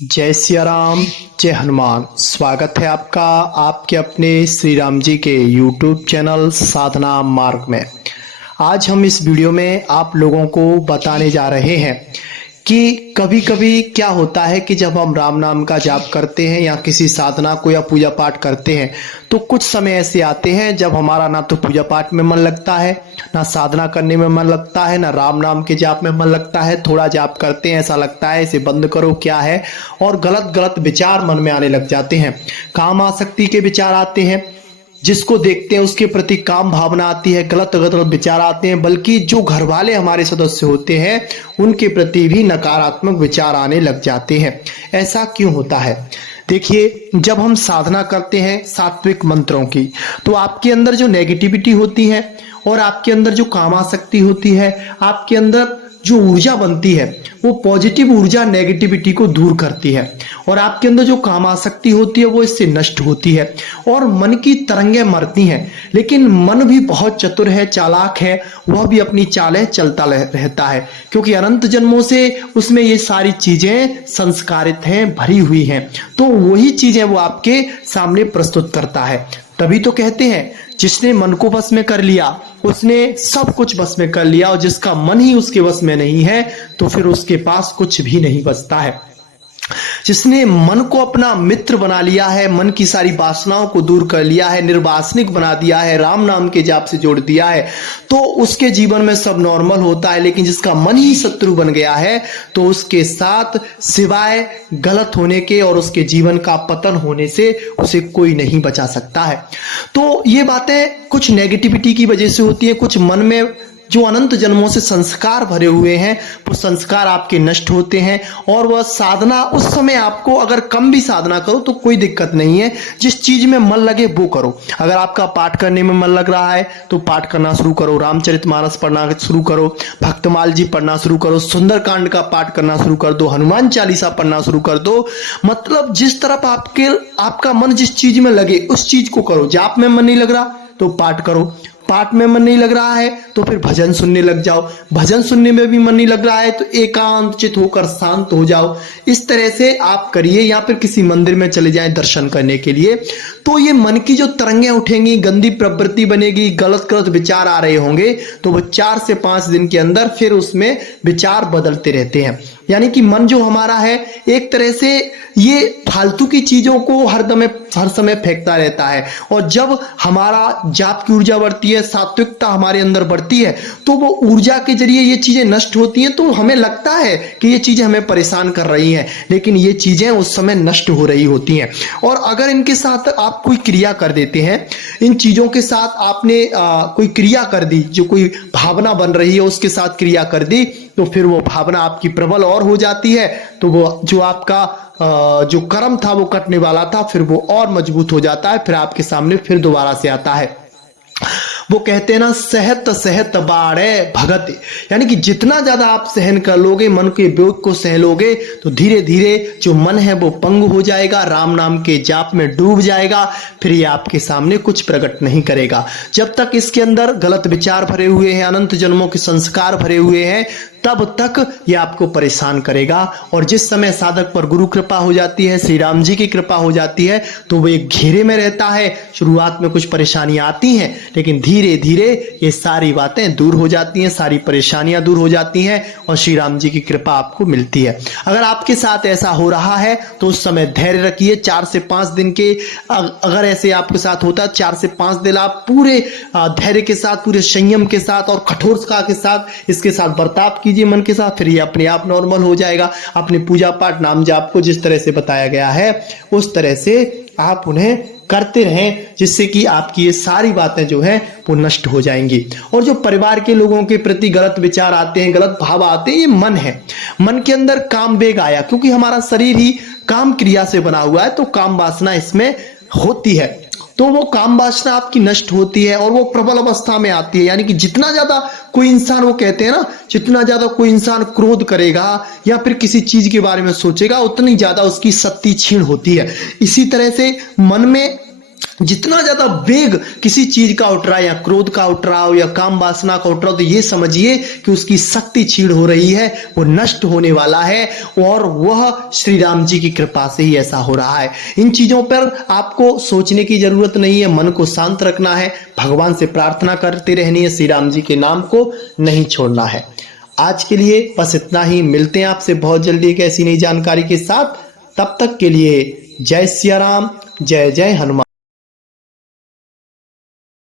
जय सिया राम, जय हनुमान। स्वागत है आपका आपके अपने श्री राम जी के YouTube चैनल साधना मार्ग में। आज हम इस वीडियो में आप लोगों को बताने जा रहे हैं कि कभी कभी क्या होता है कि जब हम राम नाम का जाप करते हैं या किसी साधना को या पूजा पाठ करते हैं तो कुछ समय ऐसे आते हैं जब हमारा ना तो पूजा पाठ में मन लगता है, ना साधना करने में मन लगता है, ना राम नाम के जाप में मन लगता है। थोड़ा जाप करते हैं ऐसा लगता है इसे बंद करो क्या है, और गलत गलत विचार मन में आने लग जाते हैं। काम आसक्ति के विचार आते हैं, जिसको देखते हैं उसके प्रति काम भावना आती है, गलत गलत विचार आते हैं। बल्कि जो घर वाले हमारे सदस्य होते हैं उनके प्रति भी नकारात्मक विचार आने लग जाते हैं। ऐसा क्यों होता है? देखिए, जब हम साधना करते हैं सात्विक मंत्रों की तो आपके अंदर जो नेगेटिविटी होती है और आपके अंदर जो कामासक्ति होती है, आपके अंदर जो ऊर्जा बनती है वो पॉजिटिव ऊर्जा नेगेटिविटी को दूर करती है, और आपके अंदर जो कामासक्ति होती है वो इससे नष्ट होती है और मन की तरंगें मरती हैं। लेकिन मन भी बहुत चतुर है, चालाक है, वह भी अपनी चालें चलता रहता है, क्योंकि अनंत जन्मों से उसमें ये सारी चीजें संस्कारित हैं, भरी हुई हैं। तो वही चीजें वो आपके सामने प्रस्तुत करता है। तभी तो कहते हैं जिसने मन को वश में कर लिया उसने सब कुछ वश में कर लिया, और जिसका मन ही उसके वश में नहीं है तो फिर उसके पास कुछ भी नहीं बचता है। जिसने मन को अपना मित्र बना लिया है, मन की सारी वासनाओं को दूर कर लिया है, निर्वासनिक बना दिया है, राम नाम के जाप से जोड़ दिया है, तो उसके जीवन में सब नॉर्मल होता है। लेकिन जिसका मन ही शत्रु बन गया है तो उसके साथ सिवाय गलत होने के और उसके जीवन का पतन होने से उसे कोई नहीं बचा सकता है। तो ये बातें कुछ नेगेटिविटी की वजह से होती है, कुछ मन में जो अनंत जन्मों से संस्कार भरे हुए हैं वो संस्कार आपके नष्ट होते हैं। और वह साधना उस समय आपको, अगर कम भी साधना करो तो कोई दिक्कत नहीं है, जिस चीज में मन लगे वो करो। अगर आपका पाठ करने में मन लग रहा है तो पाठ करना शुरू करो, रामचरितमानस पढ़ना शुरू करो, भक्तमाल जी पढ़ना शुरू करो, सुंदरकांड का पाठ करना शुरू कर दो, हनुमान चालीसा पढ़ना शुरू कर दो। मतलब जिस तरफ आपका मन जिस चीज में लगे उस चीज को करो। जाप में मन नहीं लग रहा तो पाठ करो, पाठ में मन नहीं लग रहा है तो फिर भजन सुनने लग जाओ, भजन सुनने में भी मन नहीं लग रहा है तो एकांत चित होकर शांत हो जाओ। इस तरह से आप करिए, या फिर किसी मंदिर में चले जाएं दर्शन करने के लिए। तो ये मन की जो तरंगें उठेंगी, गंदी प्रवृत्ति बनेगी, गलत गलत विचार आ रहे होंगे, तो वो 4 से 5 दिन के अंदर फिर उसमें विचार बदलते रहते हैं। यानी कि मन जो हमारा है एक तरह से ये फालतू की चीजों को हर समय फेंकता रहता है, और जब हमारा जाप की ऊर्जा बढ़ती है, सात्विकता हमारे अंदर बढ़ती है, तो वो ऊर्जा के जरिए ये चीजें नष्ट होती हैं। तो हमें लगता है कि ये चीजें हमें परेशान कर रही हैं, लेकिन ये चीजें उस समय नष्ट हो रही होती हैं। और अगर इनके साथ आप कोई क्रिया कर देते हैं, इन चीजों के साथ आपने कोई क्रिया कर दी, जो कोई भावना बन रही है उसके साथ क्रिया कर दी, तो फिर वो भावना आपकी प्रबल और हो जाती है। तो वो जो आपका जो कर्म था वो कटने वाला था, फिर वो और मजबूत हो जाता है, फिर आपके सामने फिर दोबारा से आता है। वो कहते हैं ना, सहत सहत बाड़े भगत, यानी कि जितना ज्यादा आप सहन कर लोगे, मन के वियोग को सह लोगे, तो धीरे धीरे जो मन है वो पंगु हो जाएगा, राम नाम के जाप में डूब जाएगा, फिर ये आपके सामने कुछ प्रकट नहीं करेगा। जब तक इसके अंदर गलत विचार भरे हुए हैं, अनंत जन्मों के संस्कार भरे हुए हैं, तब तक ये आपको परेशान करेगा। और जिस समय साधक पर गुरु कृपा हो जाती है, श्री राम जी की कृपा हो जाती है, तो वो एक घेरे में रहता है। शुरुआत में कुछ परेशानियां आती हैं, लेकिन धीरे धीरे ये सारी बातें दूर हो जाती हैं, सारी परेशानियां दूर हो जाती हैं, और श्री राम जी की कृपा आपको मिलती है। अगर आपके साथ ऐसा हो रहा है तो उस समय धैर्य रखिए। 4 से 5 दिन के अगर ऐसे आपके साथ होता है, 4 से 5 दिन आप पूरे धैर्य के साथ, पूरे संयम के साथ और कठोरता के साथ इसके साथ बर्ताव कीजिए मन के साथ, फिर ये अपने आप नॉर्मल हो जाएगा। अपने पूजा पाठ नाम जाप को जिस तरह से बताया गया है उस तरह से आप उन्हें करते रहें, जिससे कि आपकी ये सारी बातें जो है वो नष्ट हो जाएंगी। और जो परिवार के लोगों के प्रति गलत विचार आते हैं, गलत भाव आते हैं, ये मन है। मन के अंदर काम वेग आया, क्योंकि हमारा शरीर ही काम क्रिया से बना हुआ है, तो काम वासना इसमें होती है। तो वो काम वासना आपकी नष्ट होती है और वो प्रबल अवस्था में आती है। यानी कि जितना ज्यादा कोई इंसान, वो कहते हैं ना, जितना ज्यादा कोई इंसान क्रोध करेगा या फिर किसी चीज के बारे में सोचेगा, उतनी ज्यादा उसकी शक्ति क्षीण होती है। इसी तरह से मन में जितना ज्यादा वेग किसी चीज का उठ रहा है, या क्रोध का उठ रहा हो, या काम वासना का उठ रहा हो, तो ये समझिए कि उसकी शक्ति क्षीण हो रही है, वो नष्ट होने वाला है। और वह श्री राम जी की कृपा से ही ऐसा हो रहा है। इन चीजों पर आपको सोचने की जरूरत नहीं है, मन को शांत रखना है, भगवान से प्रार्थना करते रहनी है, श्री राम जी के नाम को नहीं छोड़ना है। आज के लिए बस इतना ही। मिलते हैं आपसे बहुत जल्दी एक ऐसी नई जानकारी के साथ। तब तक के लिए जय सिया राम, जय जय हनुमान।